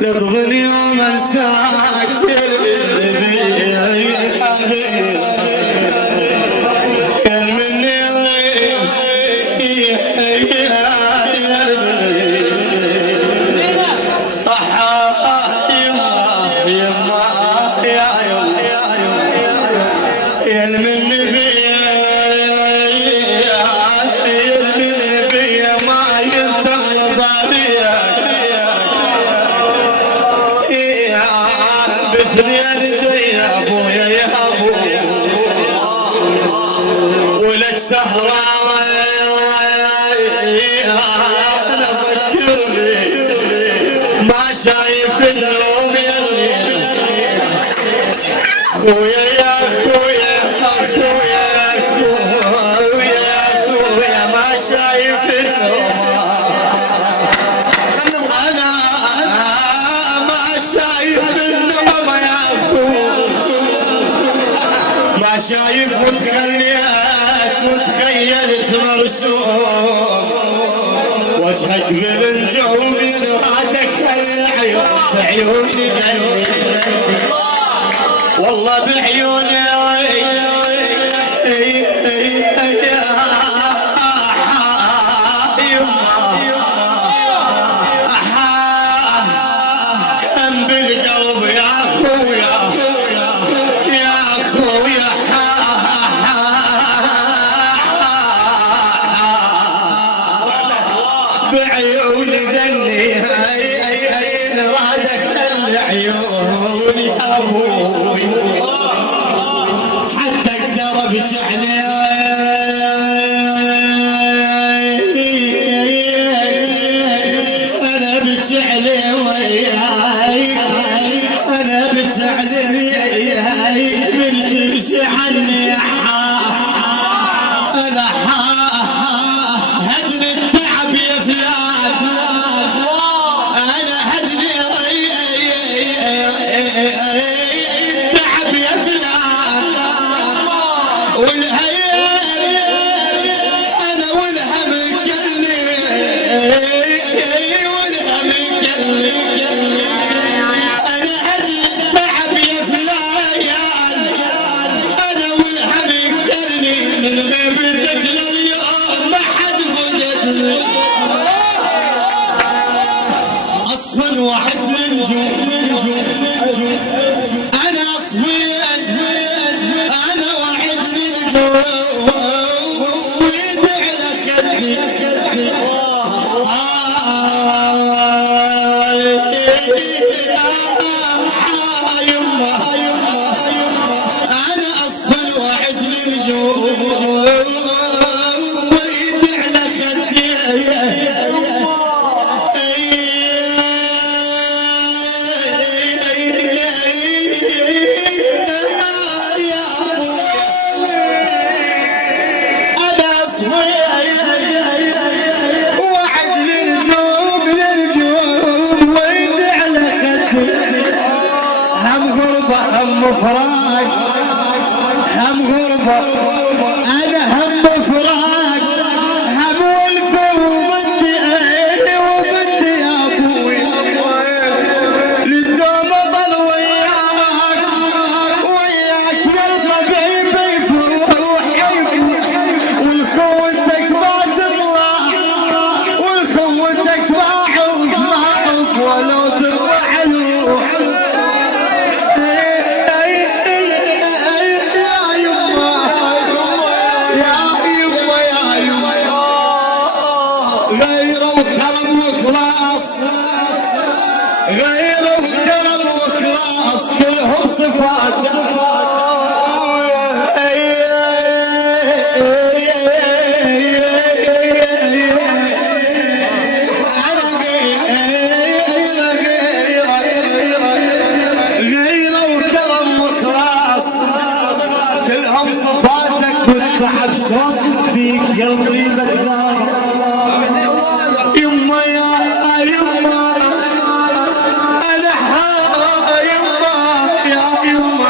لطف يوم انساك ولك سهرة أنا فكرني ما شايف النوم يلي خويا يا خويا خويا خويا خويا ما شايف النوم أنا ما شايف النوم يا خويا ما شايف وتخيلت مرسوم وجهك من جوبي رادك العيون بعيوني والله بعيوني كم بالقلب يا خويا يا خويا بعيوني ذني رادك العيون يا ابوي حتى اقدر ابتعني انا بتعلي وياك انا بتعلي وياك من تمشي عني انا هدني التعب يا فلان انا هدني التعب يا فلان والهيام انا والهم كلني والهم كلني انا هدني التعب يا فلان انا والهم كلني من غيبتك لليوم ما حد فقدني اصفن واحد من انا اصفن انا واحد من ويدي على خدي يما انا اصفن واحد من ويدي على خدي هم فراق هم غربة أنا هم فراق هم والفة وبدي وبدي يا أبوي للدوم ضل وياك والطبيب يفروح والخوتك ما تطلع والخوتك معك ولو تروح الروح غير وكرم وخلاص كلهم صفات غير وكرم وخلاص كلهم صفاتك والتعب واصل فيك قلبي بكار يما يا يما انا يما يا يما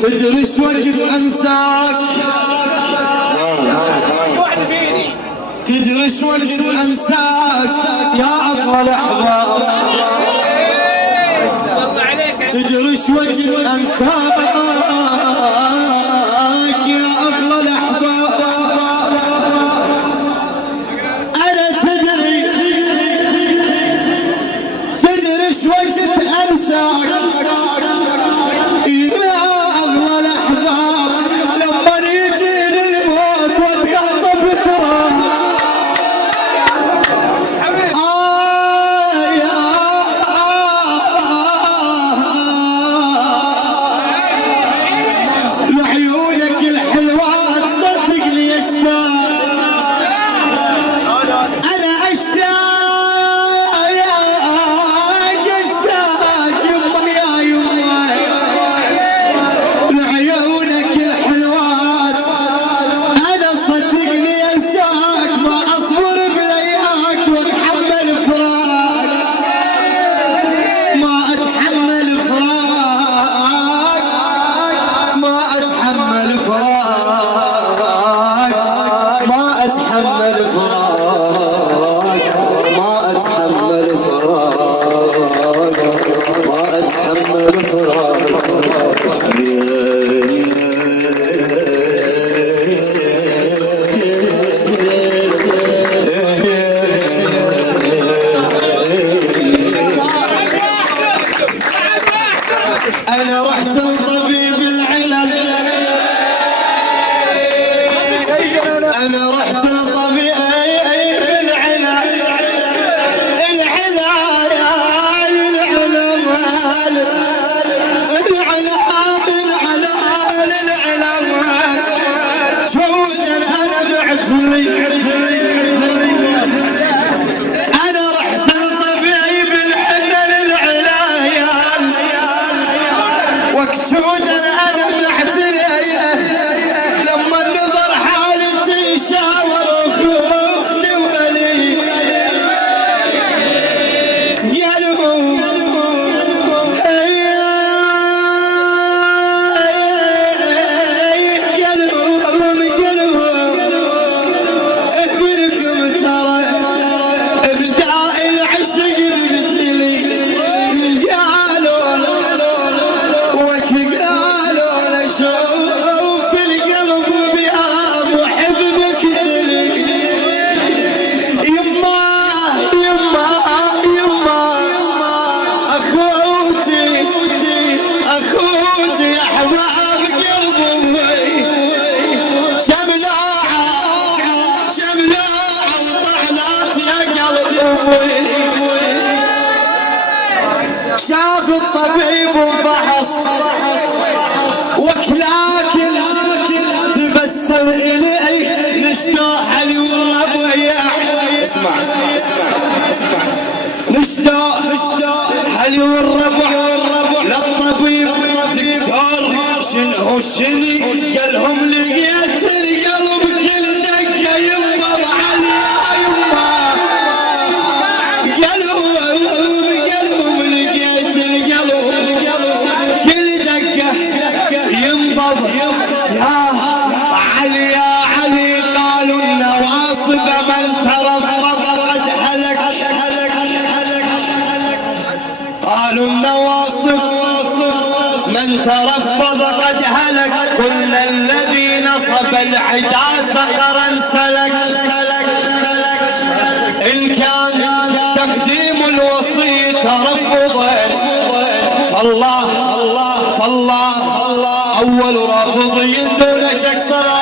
تدري ايش وقت انساك تدري ايش وقت انساك يا اغلى الاحباب تدري ايش وقت انساك يا اغلى الاحباب انا تدري ايش وقت انساك يا اغلى الاحباب لما يجيني الموت واتقطع فتره لعيونك الحلوات صدقني اشتاق انا اشتاق يا اشتاق يما يا يما لعيونك الحلوات انا صدقني انساك ما اصبر بلياك واتحمل فراق ما اتحمل فراق ما اتحمل فراق ما اتحمل فراق ما اتحمل فراق ما اتحمل فراق انا رحت لطبيب العلل انا رحت لطبيب العلل جودا انا معتلي انا رحت لطبيب العلل وكسودا انا معتلي لما النظر حالتي شاور اخوتي ولي قالوا ابنكم ترى ابداء العشق بمثلي قالوا شوف القلب بها محب مكتلي يما يما يما اخوتي احباب قلبي شملاعه وطعنات يا قلبي شاف الطبيب وفحص وكلاكل تبسم إلي نشتاح لي والرب اسمع نشتاح حلي والربع للطبيب دكتور شنو شني قالهم لقيت القلب كل دقة ينبض عليها يما قالهم لقيت القلب كل دقة ينبض يا علي قالوا النواصب من ترفض قد هلك قالوا النواصب من ترفض قد هلك كل الذي نصب العدا سقرا سلك إن كان تقديم الوصي ترفضا فالله أول رافض دون شك صراحة